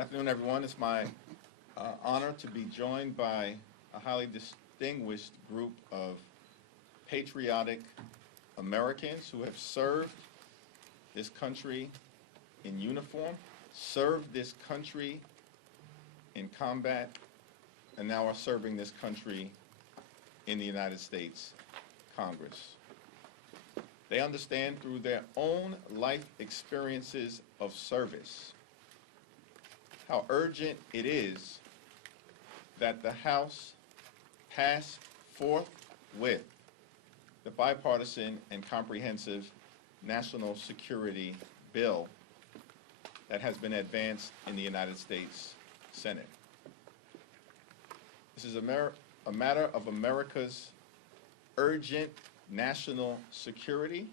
afternoon, everyone. It's my honor to be joined by a highly distinguished group of patriotic Americans who have served this country in uniform, served this country in combat, and now are serving this country in the United States Congress. They understand through their own life experiences of service how urgent it is that the House pass forthwith the bipartisan and comprehensive national security bill that has been advanced in the United States Senate. This is a matter of America's urgent national security.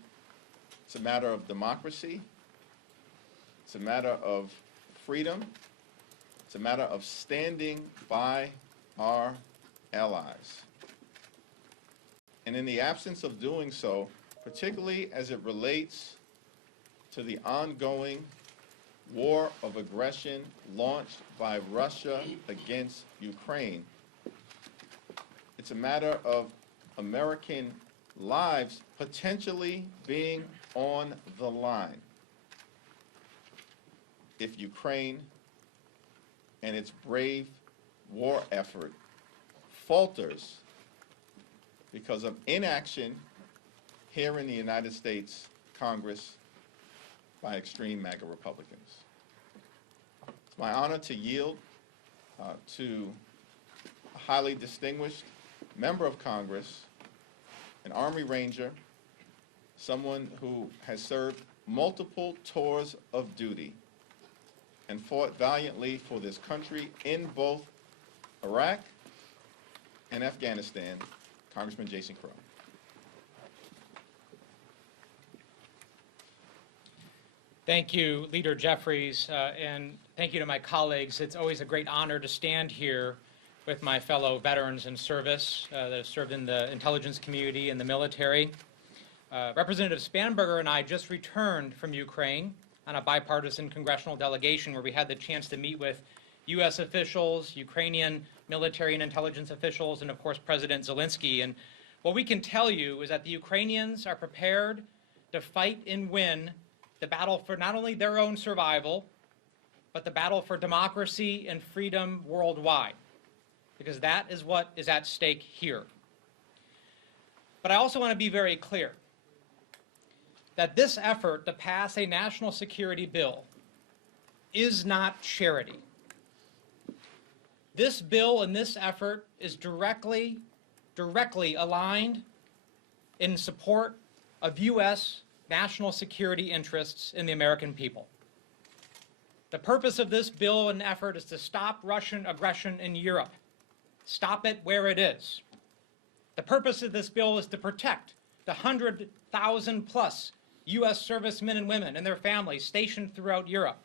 It's a matter of democracy. It's a matter of freedom. It's a matter of standing by our allies. And in the absence of doing so, particularly as it relates to the ongoing war of aggression launched by Russia against Ukraine, it's a matter of American lives potentially being on the line if Ukraine and its brave war effort falters because of inaction here in the United States Congress by extreme MAGA Republicans. It's my honor to yield to a highly distinguished member of Congress, an Army Ranger, someone who has served multiple tours of duty and fought valiantly for this country in both Iraq and Afghanistan, Congressman Jason Crow. Thank you, Leader Jeffries, and thank you to my colleagues. It's always a great honor to stand here with my fellow veterans in service that have served in the intelligence community and the military. Representative Spanberger and I just returned from Ukraine on a bipartisan congressional delegation where we had the chance to meet with U.S. officials, Ukrainian military and intelligence officials, and of course President Zelensky. And what we can tell you is that the Ukrainians are prepared to fight and win the battle for not only their own survival, but the battle for democracy and freedom worldwide, because that is what is at stake here. But I also want to be very clear that this effort to pass a national security bill is not charity. This bill and this effort is directly aligned in support of U.S. national security interests in the American people. The purpose of this bill and effort is to stop Russian aggression in Europe. Stop it where it is. The purpose of this bill is to protect the 100,000 plus U.S. servicemen and women and their families stationed throughout Europe.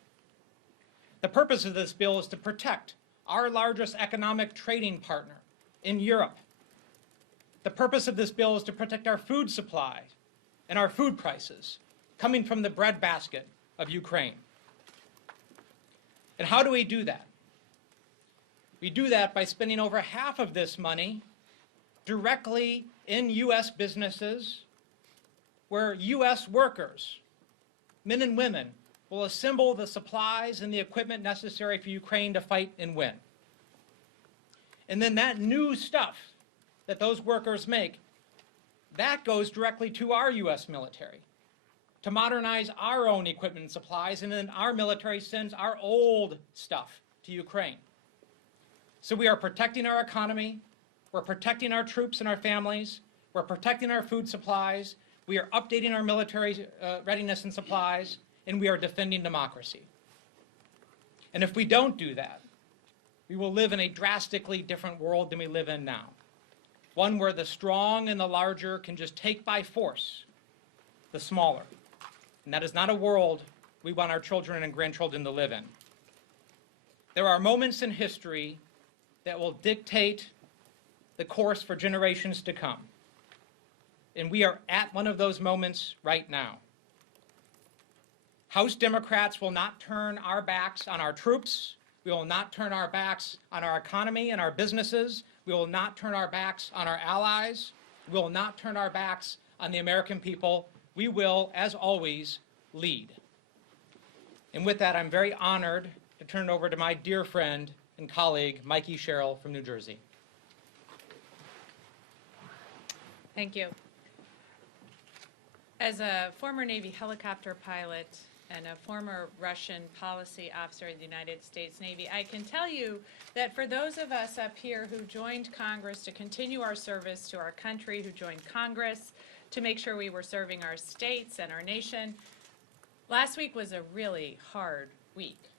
The purpose of this bill is to protect our largest economic trading partner in Europe. The purpose of this bill is to protect our food supply and our food prices coming from the breadbasket of Ukraine. And how do we do that? We do that by spending over half of this money directly in U.S. businesses where U.S. workers, men and women, will assemble the supplies and the equipment necessary for Ukraine to fight and win. And then that new stuff that those workers make, that goes directly to our U.S. military to modernize our own equipment and supplies, and then our military sends our old stuff to Ukraine. So we are protecting our economy, we're protecting our troops and our families, we're protecting our food supplies, we are updating our military readiness and supplies, and we are defending democracy. And if we don't do that, we will live in a drastically different world than we live in now. One where the strong and the larger can just take by force the smaller. And that is not a world we want our children and grandchildren to live in. There are moments in history that will dictate the course for generations to come. And we are at one of those moments right now. House Democrats will not turn our backs on our troops, We will not turn our backs on our economy and our businesses. We will not turn our backs on our allies. We will not turn our backs on the American people. We will, as always, lead. And with that, I'm very honored to turn it over to my dear friend and colleague, Mikey Sherrill from New Jersey. Thank you. As a former Navy helicopter pilot and a former Russian policy officer in the United States Navy, I can tell you that for those of us up here who joined Congress to continue our service to our country, who joined Congress to make sure we were serving our states and our nation, last week was a really hard week.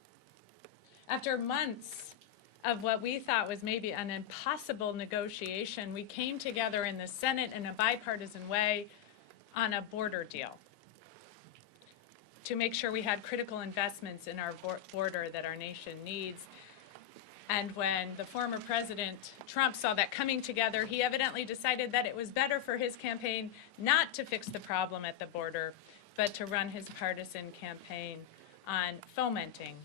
After months of what we thought was maybe an impossible negotiation, we came together in the Senate in a bipartisan way on a border deal to make sure we had critical investments in our border that our nation needs. And when the former President Trump saw that coming together, he evidently decided that it was better for his campaign not to fix the problem at the border, but to run his partisan campaign on fomenting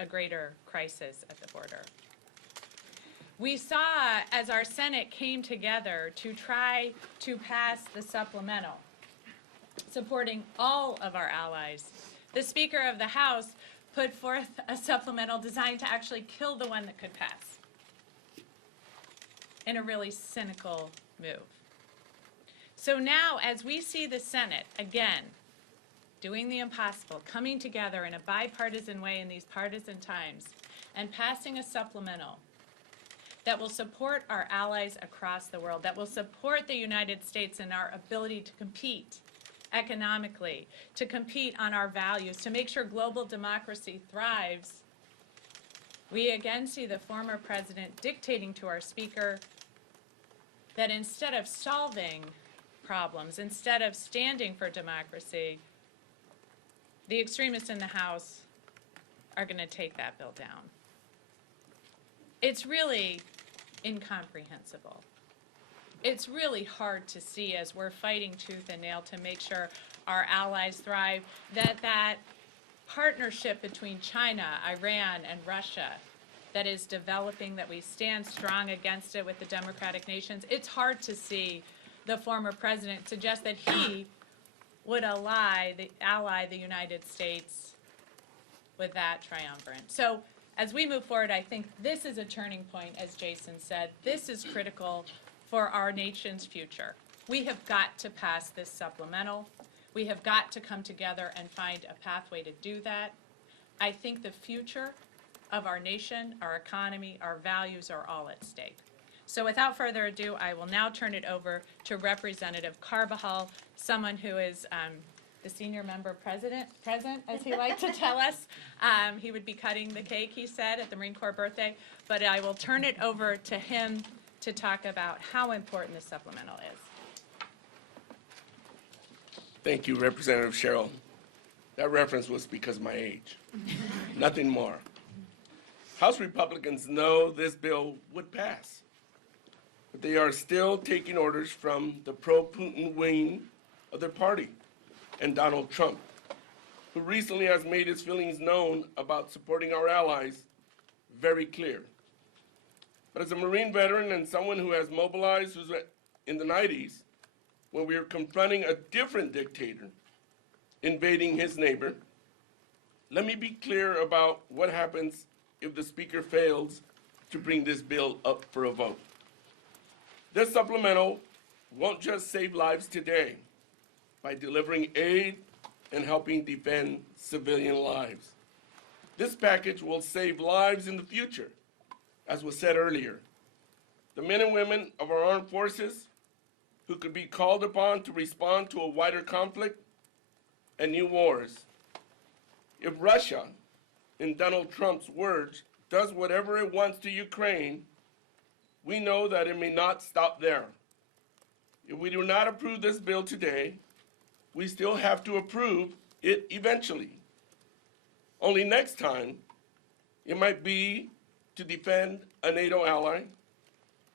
a greater crisis at the border. We saw as our Senate came together to try to pass the supplemental, supporting all of our allies. The Speaker of the House put forth a supplemental designed to actually kill the one that could pass in a really cynical move. So now, as we see the Senate, again, doing the impossible, coming together in a bipartisan way in these partisan times, and passing a supplemental that will support our allies across the world, that will support the United States in our ability to compete economically, to compete on our values, to make sure global democracy thrives, we again see the former president dictating to our speaker that instead of solving problems, instead of standing for democracy, the extremists in the House are going to take that bill down. It's really incomprehensible. It's really hard to see as we're fighting tooth and nail to make sure our allies thrive, that partnership between China, Iran, and Russia that is developing, that we stand strong against it with the democratic nations. It's hard to see the former president suggest that he would ally the United States with that triumvirate. So as we move forward, I think this is a turning point, as Jason said. This is critical for our nation's future. We have got to pass this supplemental. We have got to come together and find a pathway to do that. I think the future of our nation, our economy, our values are all at stake. So without further ado, I will now turn it over to Representative Carbajal, someone who is the senior member present, as he liked to tell us. He would be cutting the cake, he said, at the Marine Corps birthday. But I will turn it over to him to talk about how important the supplemental is. Thank you, Representative Sherrill. That reference was because of my age, nothing more. House Republicans know this bill would pass, but they are still taking orders from the pro-Putin wing of their party and Donald Trump, who recently has made his feelings known about supporting our allies very clear. But as a Marine veteran and someone who has mobilized in the 90s, when we were confronting a different dictator invading his neighbor, let me be clear about what happens if the Speaker fails to bring this bill up for a vote. This supplemental won't just save lives today by delivering aid and helping defend civilian lives. This package will save lives in the future, as was said earlier. The men and women of our armed forces who could be called upon to respond to a wider conflict and new wars. If Russia, in Donald Trump's words, does whatever it wants to Ukraine, we know that it may not stop there. If we do not approve this bill today, we still have to approve it eventually. Only next time, it might be to defend a NATO ally.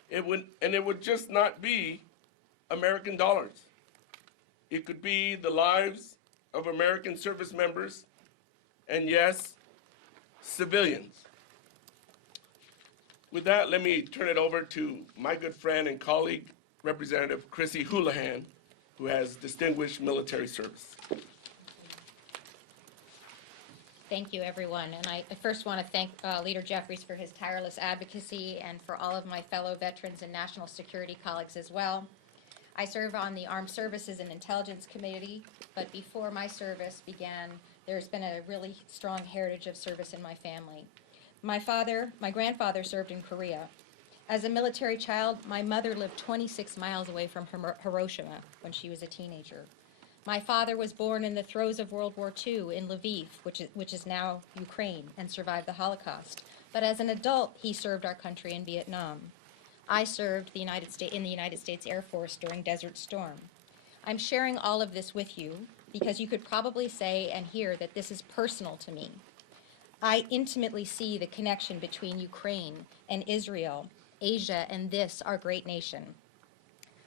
It would just not be American dollars. It could be the lives of American service members and, yes, civilians. With that, let me turn it over to my good friend and colleague, Representative Chrissy Houlihan, who has distinguished military service. Thank you, everyone. And I first want to thank Leader Jeffries for his tireless advocacy and for all of my fellow veterans and national security colleagues as well. I serve on the Armed Services and Intelligence Committee, but before my service began, there's been a really strong heritage of service in my family. My grandfather served in Korea. As a military child, my mother lived 26 miles away from Hiroshima when she was a teenager. My father was born in the throes of World War II in Lviv, which is now Ukraine, and survived the Holocaust. But as an adult, he served our country in Vietnam. I served in the United States Air Force during Desert Storm. I'm sharing all of this with you because you could probably say and hear that this is personal to me. I intimately see the connection between Ukraine and Israel, Asia, and this, our great nation.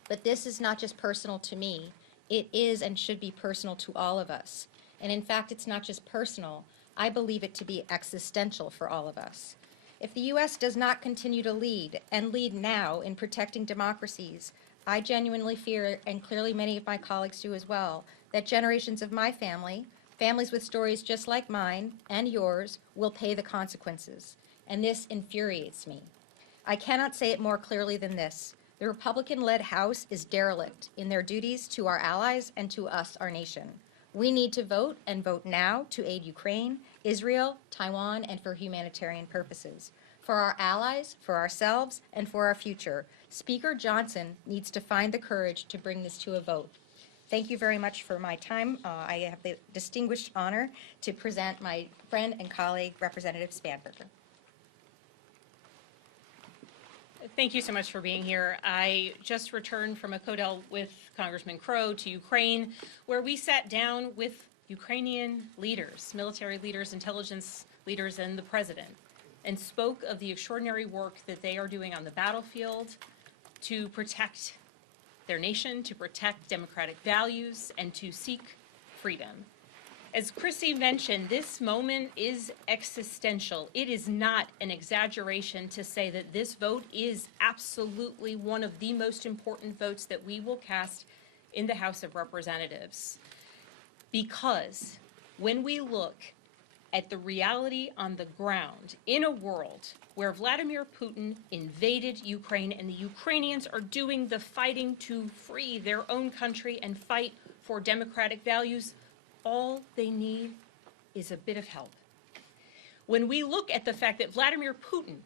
But this is not just personal to me. It is and should be personal to all of us. And in fact, it's not just personal. I believe it to be existential for all of us. If the U.S. does not continue to lead, and lead now in protecting democracies, I genuinely fear, and clearly many of my colleagues do as well, that generations of my family, families with stories just like mine and yours, will pay the consequences. And this infuriates me. I cannot say it more clearly than this. The Republican-led House is derelict in their duties to our allies and to us, our nation. We need to vote, and vote now, to aid Ukraine, Israel, Taiwan, and for humanitarian purposes. For our allies, for ourselves, and for our future. Speaker Johnson needs to find the courage to bring this to a vote. Thank you very much for my time. I have the distinguished honor to present my friend and colleague, Representative Spanberger. Thank you so much for being here. I just returned from a CODEL with Congressman Crow to Ukraine, where we sat down with Ukrainian leaders, military leaders, intelligence leaders, and the president, and spoke of the extraordinary work that they are doing on the battlefield to protect their nation, to protect democratic values, and to seek freedom. As Chrissy mentioned, this moment is existential. It is not an exaggeration to say that this vote is absolutely one of the most important votes that we will cast in the House of Representatives. Because when we look at the reality on the ground in a world where Vladimir Putin invaded Ukraine and the Ukrainians are doing the fighting to free their own country and fight for democratic values, all they need is a bit of help. When we look at the fact that Vladimir Putin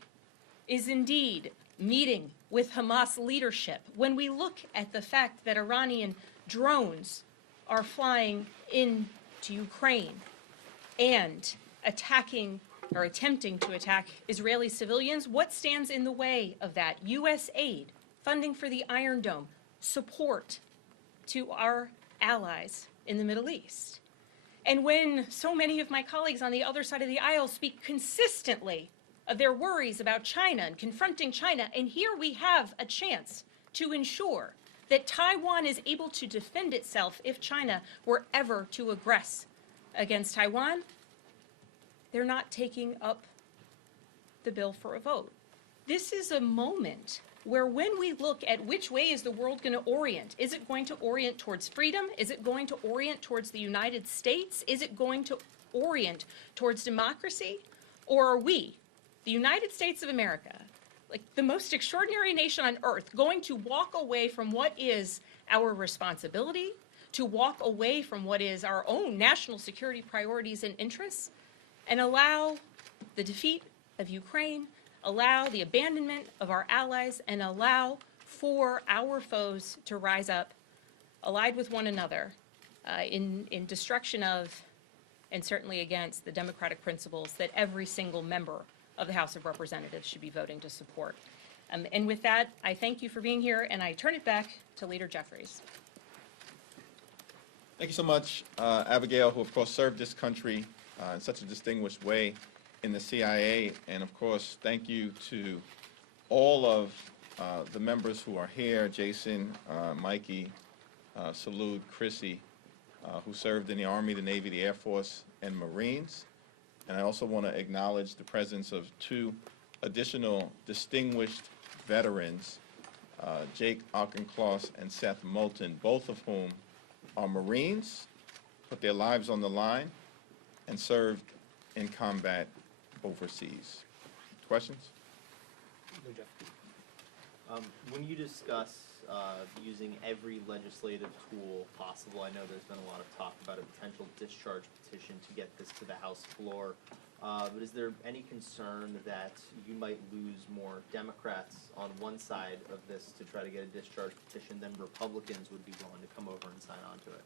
is indeed meeting with Hamas leadership, when we look at the fact that Iranian drones are flying into Ukraine and attacking or attempting to attack Israeli civilians, what stands in the way of that? U.S. aid, funding for the Iron Dome, support to our allies in the Middle East. And when so many of my colleagues on the other side of the aisle speak consistently of their worries about China and confronting China, and here we have a chance to ensure that Taiwan is able to defend itself if China were ever to aggress against Taiwan, they're not taking up the bill for a vote. This is a moment where when we look at which way is the world going to orient, is it going to orient towards freedom? Is it going to orient towards the United States? Is it going to orient towards democracy? Or are we, the United States of America, like the most extraordinary nation on earth, going to walk away from what is our responsibility, to walk away from what is our own national security priorities and interests, and allow the defeat of Ukraine, allow the abandonment of our allies, and allow for our foes to rise up, allied with one another, in destruction of, and certainly against, the democratic principles that every single member of the House of Representatives should be voting to support. And with that, I thank you for being here, and I turn it back to Leader Jeffries. Thank you so much, Abigail, who of course served this country in such a distinguished way in the CIA. And of course, thank you to all of the members who are here, Jason, Mikey, Salud, Chrissy, who served in the Army, the Navy, the Air Force, and Marines. And I also want to acknowledge the presence of two additional distinguished veterans, Jake Auchincloss and Seth Moulton, both of whom are Marines, put their lives on the line, and served in combat overseas. Questions? When you discuss using every legislative tool possible, I know there's been a lot of talk about a potential discharge petition to get this to the House floor. But is there any concern that you might lose more Democrats on one side of this to try to get a discharge petition than Republicans would be willing to come over and sign on to it?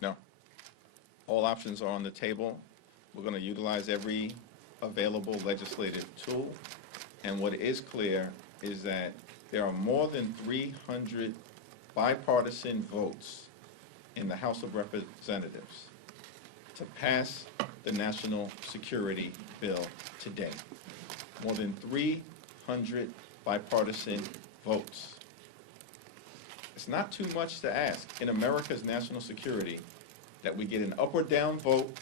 No. All options are on the table. We're going to utilize every available legislative tool. And what is clear is that there are more than 300 bipartisan votes in the House of Representatives to pass the national security bill today. More than 300 bipartisan votes. It's not too much to ask in America's national security that we get an up or down vote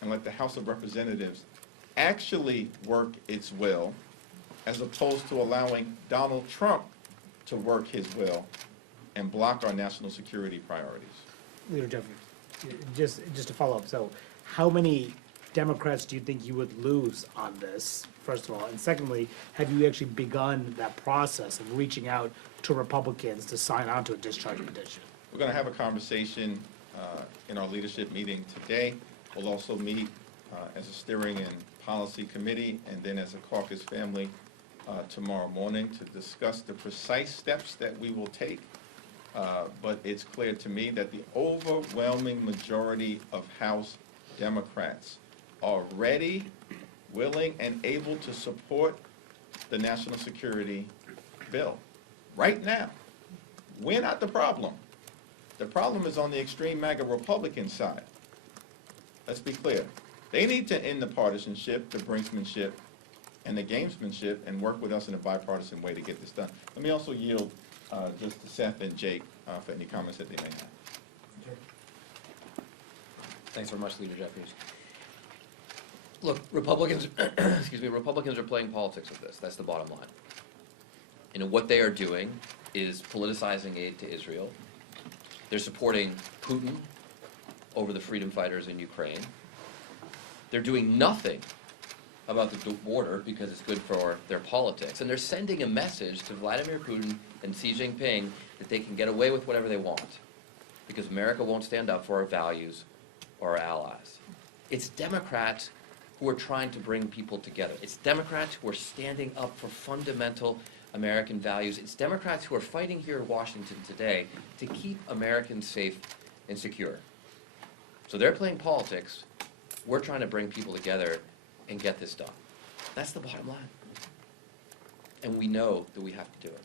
and let the House of Representatives actually work its will, as opposed to allowing Donald Trump to work his will and block our national security priorities. Leader Jeffries, just to follow up, so how many Democrats do you think you would lose on this, first of all? And secondly, have you actually begun that process of reaching out to Republicans to sign on to a discharge petition? We're going to have a conversation in our leadership meeting today. We'll also meet as a steering and policy committee and then as a caucus family tomorrow morning to discuss the precise steps that we will take. But it's clear to me that the overwhelming majority of House Democrats are ready, willing, and able to support the national security bill right now. We're not the problem. The problem is on the extreme MAGA Republican side. Let's be clear. They need to end the partisanship, the brinksmanship, and the gamesmanship and work with us in a bipartisan way to get this done. Let me also yield just to Seth and Jake for any comments that they may have. Thanks very much, Leader Jeffries. Look, Republicans, excuse me, Republicans are playing politics with this. That's the bottom line. And what they are doing is politicizing aid to Israel. They're supporting Putin over the freedom fighters in Ukraine. They're doing nothing about the border because it's good for their politics. And they're sending a message to Vladimir Putin and Xi Jinping that they can get away with whatever they want because America won't stand up for our values or our allies. It's Democrats who are trying to bring people together. It's Democrats who are standing up for fundamental American values. It's Democrats who are fighting here in Washington today to keep Americans safe and secure. So they're playing politics. We're trying to bring people together and get this done. That's the bottom line. And we know that we have to do it.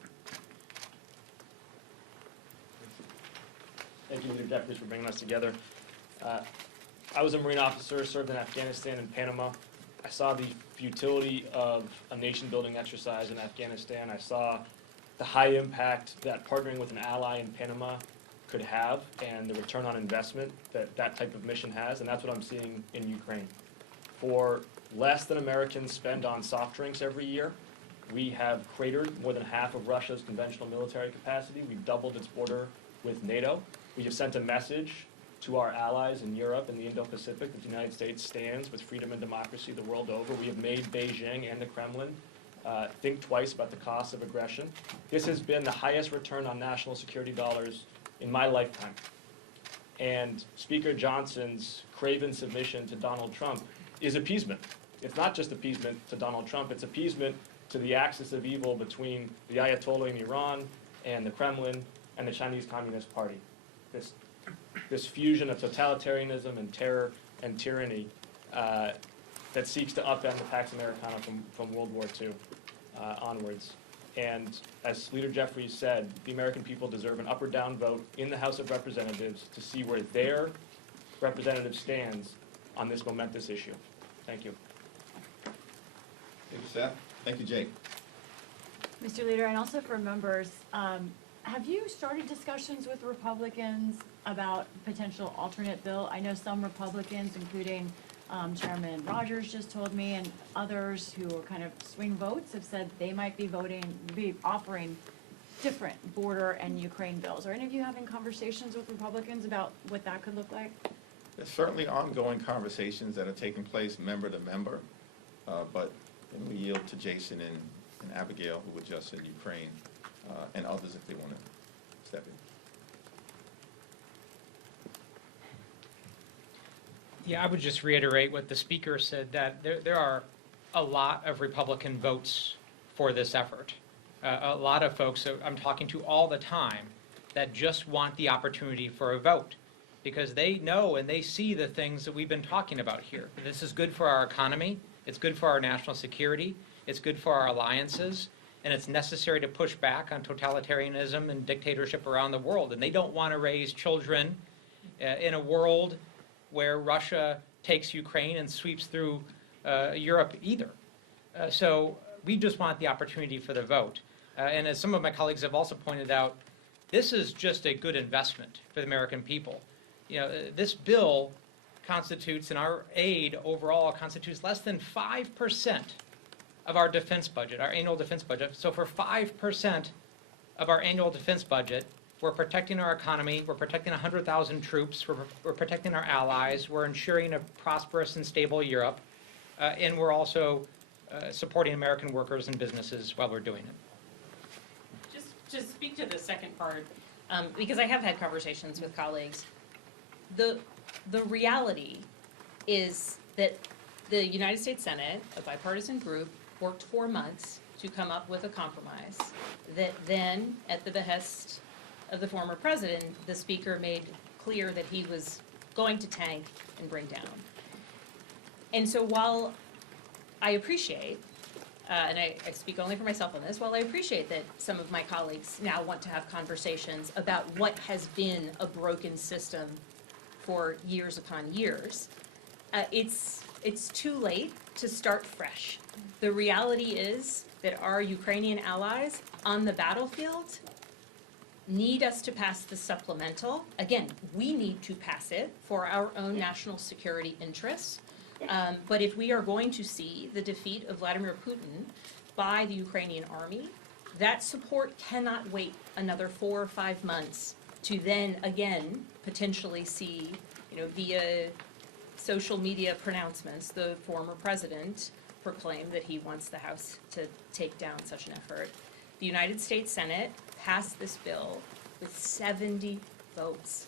Thank you, Leader Jeffries, for bringing us together. I was a Marine officer, served in Afghanistan and Panama. I saw the futility of a nation-building exercise in Afghanistan. I saw the high impact that partnering with an ally in Panama could have and the return on investment that that type of mission has, and that's what I'm seeing in Ukraine. For less than Americans spend on soft drinks every year, we have cratered more than half of Russia's conventional military capacity. We've doubled its border with NATO. We have sent a message to our allies in Europe and the Indo-Pacific that the United States stands with freedom and democracy the world over. We have made Beijing and the Kremlin think twice about the cost of aggression. This has been the highest return on national security dollars in my lifetime. And Speaker Johnson's craven submission to Donald Trump is appeasement. It's not just appeasement to Donald Trump, it's appeasement to the axis of evil between the Ayatollah in Iran and the Kremlin and the Chinese Communist Party. This fusion of totalitarianism and terror and tyranny that seeks to upend the Pax Americana from World War II onwards. And as Leader Jeffries said, the American people deserve an up or down vote in the House of Representatives to see where their representative stands on this momentous issue. Thank you. Thank you, Seth. Thank you, Jake. Mr. Leader, and also for members, have you started discussions with Republicans about potential alternate bill? I know some Republicans, including Chairman Rogers just told me, and others who are kind of swing votes have said they might be offering different border and Ukraine bills. Are any of you having conversations with Republicans about what that could look like? There's certainly ongoing conversations that are taking place member to member, but then we yield to Jason and Abigail, who were just in Ukraine, and others if they want to step in. Yeah, I would just reiterate what the speaker said, that there are a lot of Republican votes for this effort. A lot of folks that I'm talking to all the time that just want the opportunity for a vote because they know and they see the things that we've been talking about here. This is good for our economy, it's good for our national security, it's good for our alliances, and it's necessary to push back on totalitarianism and dictatorship around the world. And they don't want to raise children in a world where Russia takes Ukraine and sweeps through Europe either. So we just want the opportunity for the vote. And as some of my colleagues have also pointed out, this is just a good investment for the American people. You know, this bill constitutes, and our aid overall constitutes less than 5% of our defense budget, our annual defense budget. So for 5% of our annual defense budget, we're protecting our economy, we're protecting 100,000 troops, we're protecting our allies, we're ensuring a prosperous and stable Europe, and we're also supporting American workers and businesses while we're doing it. Just to speak to the second part, because I have had conversations with colleagues, the reality is that the United States Senate, a bipartisan group, worked 4 months to come up with a compromise that then, at the behest of the former president, the speaker made clear that he was going to tank and bring down. And so while I appreciate, and I speak only for myself on this, while I appreciate that some of my colleagues now want to have conversations about what has been a broken system for years upon years, it's too late to start fresh. The reality is that our Ukrainian allies on the battlefield need us to pass the supplemental. Again, we need to pass it for our own national security interests. But if we are going to see the defeat of Vladimir Putin by the Ukrainian army, that support cannot wait another 4 or 5 months to then again potentially see, via social media pronouncements, the former president proclaim that he wants the House to take down such an effort. The United States Senate passed this bill with 70 votes.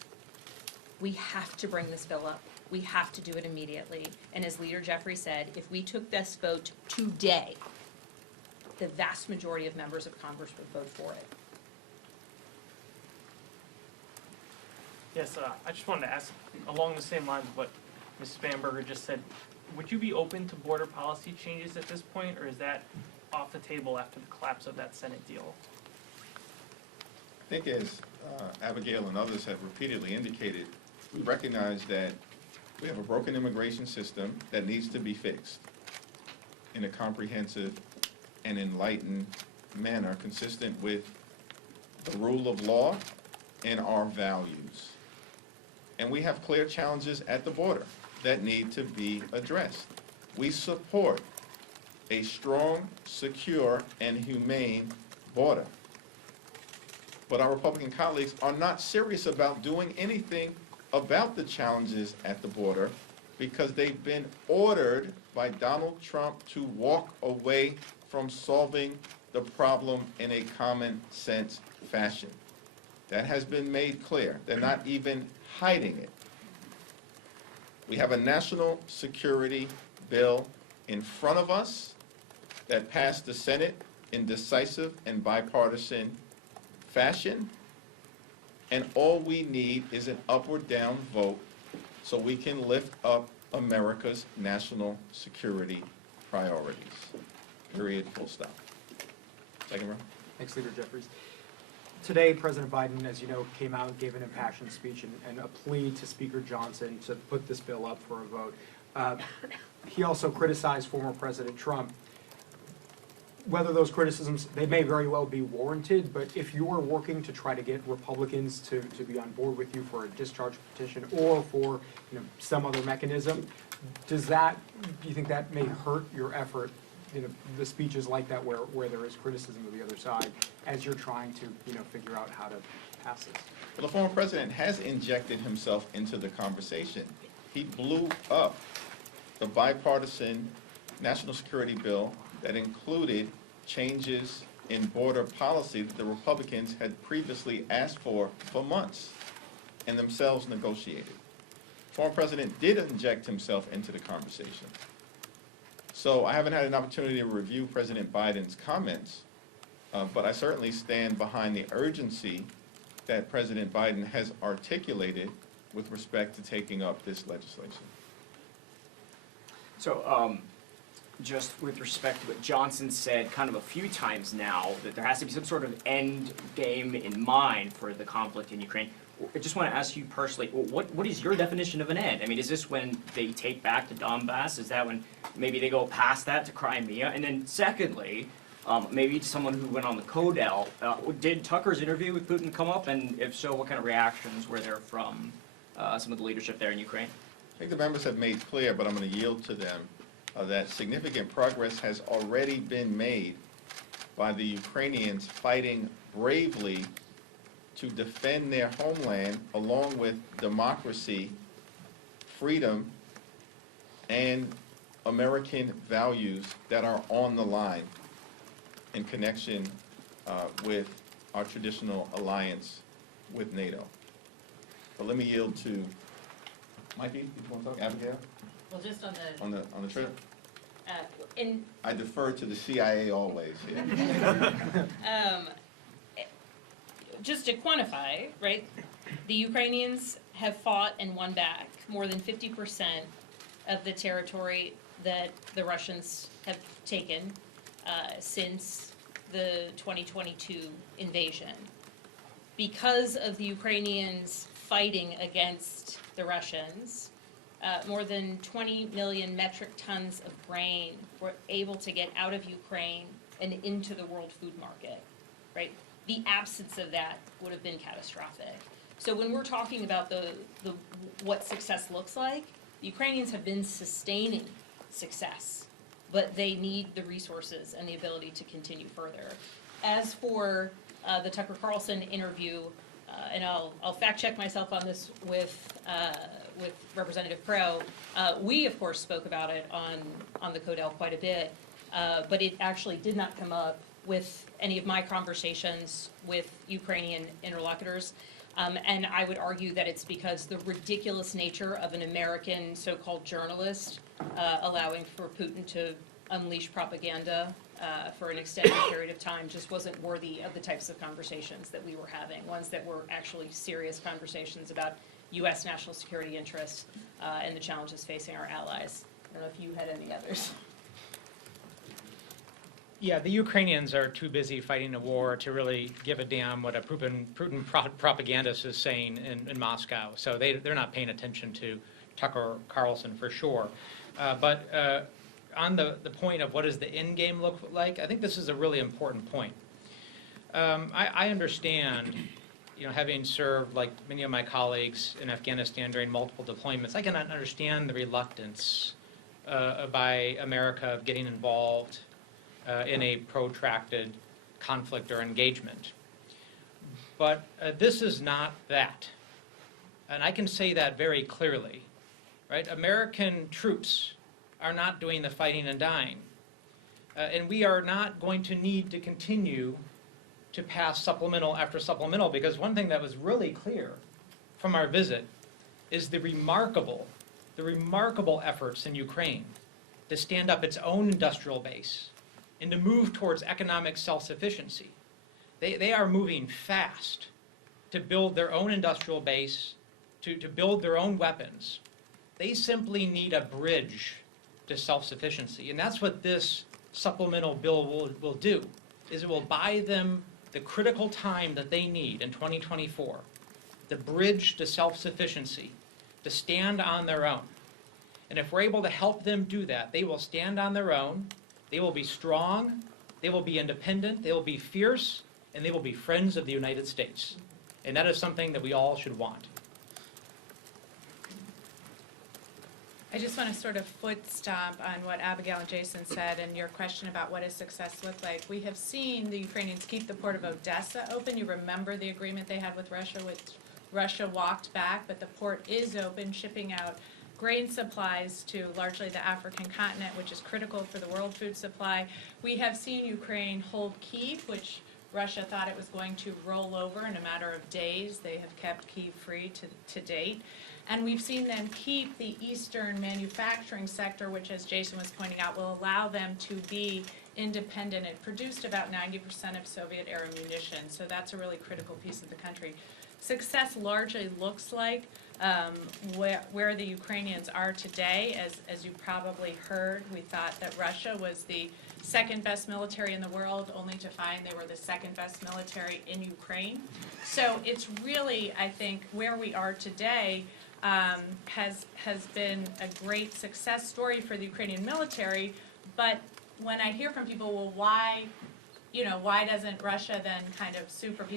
We have to bring this bill up. We have to do it immediately. And as Leader Jeffries said, if we took this vote today, the vast majority of members of Congress would vote for it. Yes, I just wanted to ask, along the same lines of what Ms. Spanberger just said, would you be open to border policy changes at this point, or is that off the table after the collapse of that Senate deal? I think as Abigail and others have repeatedly indicated, we recognize that we have a broken immigration system that needs to be fixed in a comprehensive and enlightened manner consistent with the rule of law and our values. And we have clear challenges at the border that need to be addressed. We support a strong, secure, and humane border. But our Republican colleagues are not serious about doing anything about the challenges at the border because they've been ordered by Donald Trump to walk away from solving the problem in a common sense fashion. That has been made clear. They're not even hiding it. We have a national security bill in front of us that passed the Senate in decisive and bipartisan fashion, and all we need is an up or down vote so we can lift up America's national security priorities. Period, full stop. Second row. Thanks, Leader Jeffries. Today, President Biden, as you know, came out and gave an impassioned speech and a plea to Speaker Johnson to put this bill up for a vote. He also criticized former President Trump. whether those criticisms, they may very well be warranted, but if you are working to try to get Republicans to be on board with you for a discharge petition or for, you know, some other mechanism, do you think that may hurt your effort, you know, the speeches like that where there is criticism of the other side as you're trying to, you know, figure out how to pass this? Well, the former president has injected himself into the conversation. He blew up the bipartisan national security bill that included changes in border policy that the Republicans had previously asked for months and themselves negotiated. Former president did inject himself into the conversation. So I haven't had an opportunity to review President Biden's comments, but I certainly stand behind the urgency that President Biden has articulated with respect to taking up this legislation. So, just with respect to what Johnson said kind of a few times now, that there has to be some sort of end game in mind for the conflict in Ukraine. I just want to ask you personally, what is your definition of an end? I mean, is this when they take back the Donbass? Is that when maybe they go past that to Crimea? And then secondly, maybe someone who went on the Codel, did Tucker's interview with Putin come up? And if so, what kind of reactions were there from some of the leadership there in Ukraine? I think the members have made clear, but I'm going to yield to them, that significant progress has already been made by the Ukrainians fighting bravely to defend their homeland along with democracy, freedom, and American values that are on the line in connection with our traditional alliance with NATO. But let me yield to Mikey, you want to talk? Abigail? Well, just on On the trip? in, I defer to the CIA always here. just to quantify, right, the Ukrainians have fought and won back more than 50% of the territory that the Russians have taken since the 2022 invasion. Because of the Ukrainians fighting against the Russians, more than 20 million metric tons of grain were able to get out of Ukraine and into the world food market, right? The absence of that would have been catastrophic. So when we're talking about what success looks like, the Ukrainians have been sustaining success, but they need the resources and the ability to continue further. As for the Tucker Carlson interview, and I'll fact check myself on this with Representative Crow. We of course spoke about it on the Codel quite a bit, but it actually did not come up with any of my conversations with Ukrainian interlocutors. And I would argue that it's because the ridiculous nature of an American so-called journalist allowing for Putin to unleash propaganda for an extended period of time just wasn't worthy of the types of conversations that we were having, ones that were actually serious conversations about U.S. national security interests and the challenges facing our allies. I don't know if you had any others. Yeah, the Ukrainians are too busy fighting a war to really give a damn what a Putin propagandist is saying in Moscow. So they're not paying attention to Tucker Carlson for sure. But on the point of what does the end game look like, I think this is a really important point. I understand, you know, having served like many of my colleagues in Afghanistan during multiple deployments, I can understand the reluctance by America of getting involved in a protracted conflict or engagement. But this is not that. And I can say that very clearly, right? American troops are not doing the fighting and dying. And we are not going to need to continue to pass supplemental after supplemental, because one thing that was really clear from our visit is the remarkable efforts in Ukraine to stand up its own industrial base and to move towards economic self-sufficiency. They are moving fast to build their own industrial base, to build their own weapons. They simply need a bridge to self-sufficiency. And that's what this supplemental bill will do, is it will buy them the critical time that they need in 2024, the bridge to self-sufficiency, to stand on their own. And if we're able to help them do that, they will stand on their own, they will be strong, they will be independent, they will be fierce, and they will be friends of the United States. And that is something that we all should want. I just want to sort of foot stomp on what Abigail and Jason said and your question about what does success look like. We have seen the Ukrainians keep the port of Odessa open. You remember the agreement they had with Russia, which Russia walked back, but the port is open, shipping out grain supplies to largely the African continent, which is critical for the world food supply. We have seen Ukraine hold Kyiv, which Russia thought it was going to roll over in a matter of days. They have kept Kyiv free to date. And we've seen them keep the eastern manufacturing sector, which, as Jason was pointing out, will allow them to be independent. It produced about 90% of Soviet-era munitions, so that's a really critical piece of the country. Success largely looks like where the Ukrainians are today. As you probably heard, we thought that Russia was the second best military in the world, only to find they were the second best military in Ukraine. So it's really, I think, where we are today has been a great success story for the Ukrainian military. But when I hear from people, well, why doesn't Russia then kind of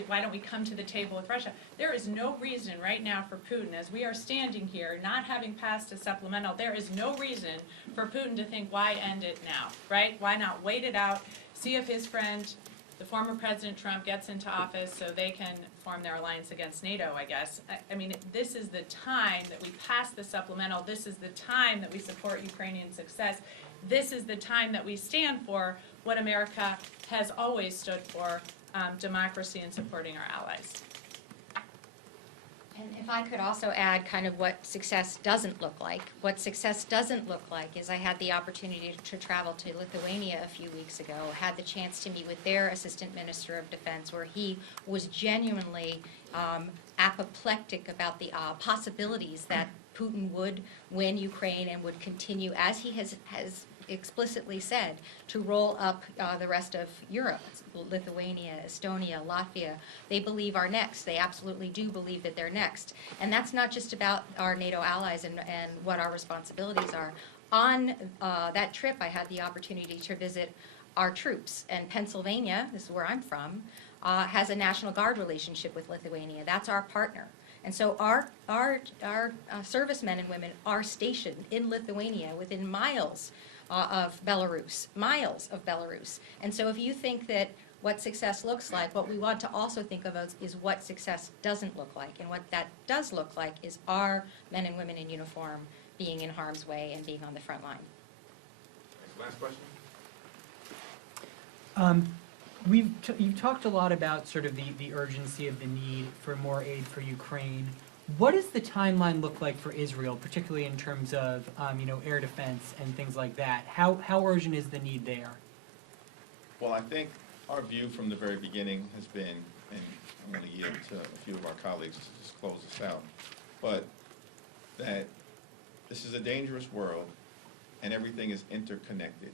why don't we come to the table with Russia? There is no reason right now for Putin, as we are standing here, not having passed a supplemental, there is no reason for Putin to think, why end it now, right? Why not wait it out, see if his friend, the former President Trump, gets into office so they can form their alliance against NATO, I guess. I mean, this is the time that we pass the supplemental. This is the time that we support Ukrainian success. This is the time that we stand for what America has always stood for, democracy and supporting our allies. And if I could also add kind of what success doesn't look like. What success doesn't look like is I had the opportunity to travel to Lithuania a few weeks ago, had the chance to meet with their Assistant Minister of Defense, where he was genuinely apoplectic about the possibilities that Putin would win Ukraine and would continue, as he has explicitly said, to roll up the rest of Europe. Lithuania, Estonia, Latvia, they believe are next. They absolutely do believe that they're next. And that's not just about our NATO allies and what our responsibilities are. On that trip, I had the opportunity to visit our troops. And Pennsylvania, this is where I'm from, has a National Guard relationship with Lithuania. That's our partner. And so our servicemen and women are stationed in Lithuania within miles of Belarus, miles of Belarus. And so if you think that what success looks like, what we want to also think of is what success doesn't look like. And what that does look like is our men and women in uniform being in harm's way and being on the front line. Last question. You've talked a lot about sort of the urgency of the need for more aid for Ukraine. What does the timeline look like for Israel, particularly in terms of air defense and things like that? How urgent is the need there? Well, I think our view from the very beginning has been, and I'm going to yield to a few of our colleagues to just close this out, but that this is a dangerous world and everything is interconnected,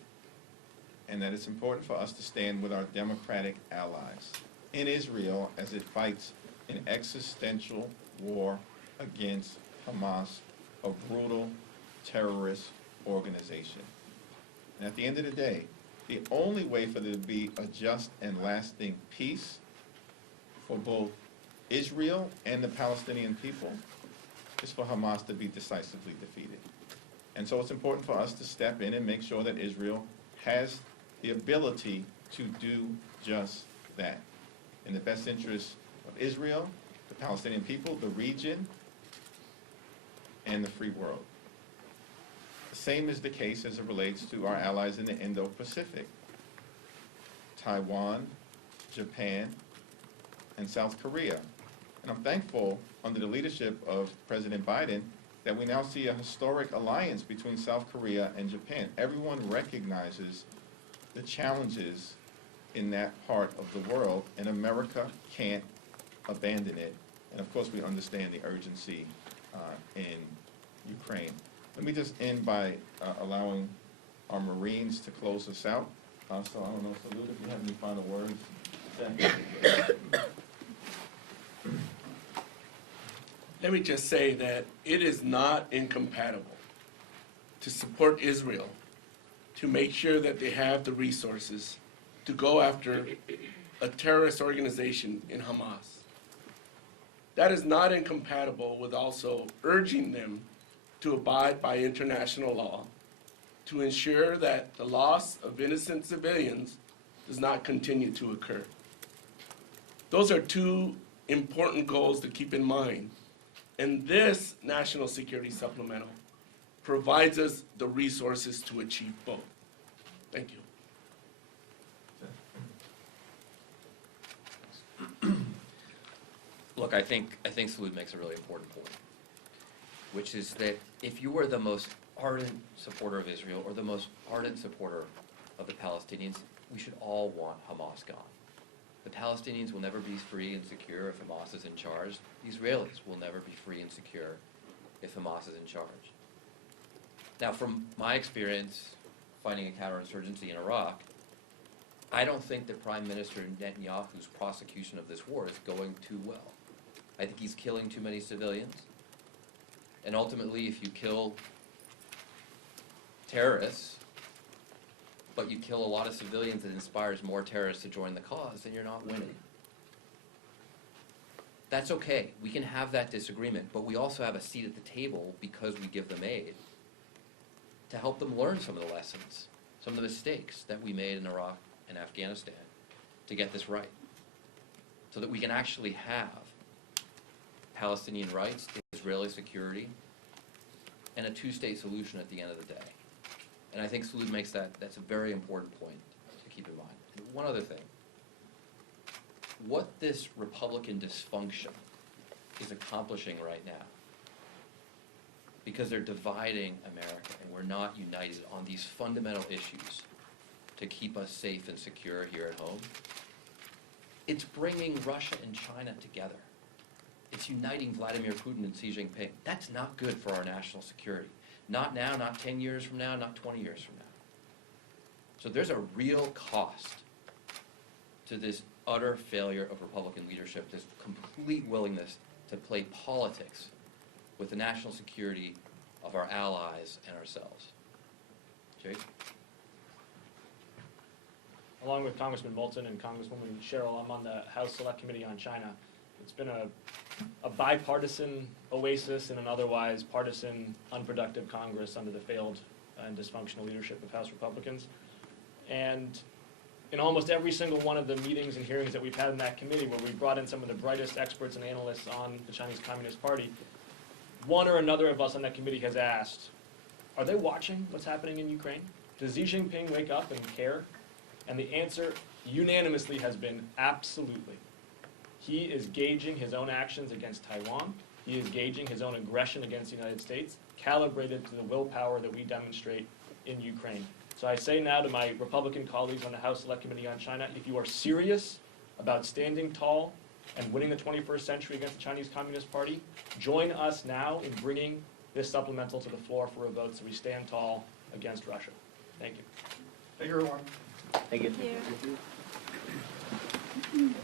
and that it's important for us to stand with our democratic allies in Israel as it fights an existential war against Hamas, a brutal terrorist organization. And at the end of the day, the only way for there to be a just and lasting peace for both Israel and the Palestinian people is for Hamas to be decisively defeated. And so it's important for us to step in and make sure that Israel has the ability to do just that, in the best interest of Israel, the Palestinian people, the region, and the free world. The same is the case as it relates to our allies in the Indo-Pacific, Taiwan, Japan, and South Korea. And I'm thankful, under the leadership of President Biden, that we now see a historic alliance between South Korea and Japan. Everyone recognizes the challenges in that part of the world, and America can't abandon it. And of course, we understand the urgency in Ukraine. Let me just end by allowing our Marines to close us out. So I don't know, Salute, if you have any final words. Let me just say that it is not incompatible to support Israel, to make sure that they have the resources to go after a terrorist organization in Hamas. That is not incompatible with also urging them to abide by international law to ensure that the loss of innocent civilians does not continue to occur. Those are two important goals to keep in mind. And this national security supplemental provides us the resources to achieve both. Thank you. Look, I think Salud makes a really important point, which is that if you are the most ardent supporter of Israel or the most ardent supporter of the Palestinians, we should all want Hamas gone. The Palestinians will never be free and secure if Hamas is in charge. The Israelis will never be free and secure if Hamas is in charge. Now, from my experience fighting a counterinsurgency in Iraq, I don't think that Prime Minister Netanyahu's prosecution of this war is going too well. I think he's killing too many civilians. And ultimately, if you kill terrorists, but you kill a lot of civilians, it inspires more terrorists to join the cause, then you're not winning. That's okay. We can have that disagreement, but we also have a seat at the table because we give them aid to help them learn some of the lessons, some of the mistakes that we made in Iraq and Afghanistan to get this right, so that we can actually have Palestinian rights, Israeli security, and a two-state solution at the end of the day. And I think Salud makes that's a very important point to keep in mind. One other thing. What this Republican dysfunction is accomplishing right now, because they're dividing America and we're not united on these fundamental issues to keep us safe and secure here at home, it's bringing Russia and China together. It's uniting Vladimir Putin and Xi Jinping. That's not good for our national security. Not now, not 10 years from now, not 20 years from now. So there's a real cost to this utter failure of Republican leadership, this complete willingness to play politics with the national security of our allies and ourselves. Jake? Along with Congressman Moulton and Congresswoman Cheryl, I'm on the House Select Committee on China. It's been a bipartisan oasis in an otherwise partisan, unproductive Congress under the failed and dysfunctional leadership of House Republicans. And in almost every single one of the meetings and hearings that we've had in that committee, where we've brought in some of the brightest experts and analysts on the Chinese Communist Party, one or another of us on that committee has asked, are they watching what's happening in Ukraine? Does Xi Jinping wake up and care? And the answer unanimously has been absolutely. He is gauging his own actions against Taiwan. He is gauging his own aggression against the United States, calibrated to the willpower that we demonstrate in Ukraine. So I say now to my Republican colleagues on the House Select Committee on China, if you are serious about standing tall and winning the 21st century against the Chinese Communist Party, join us now in bringing this supplemental to the floor for a vote so we stand tall against Russia. Thank you. Thank you, everyone. Thank you. Thank you.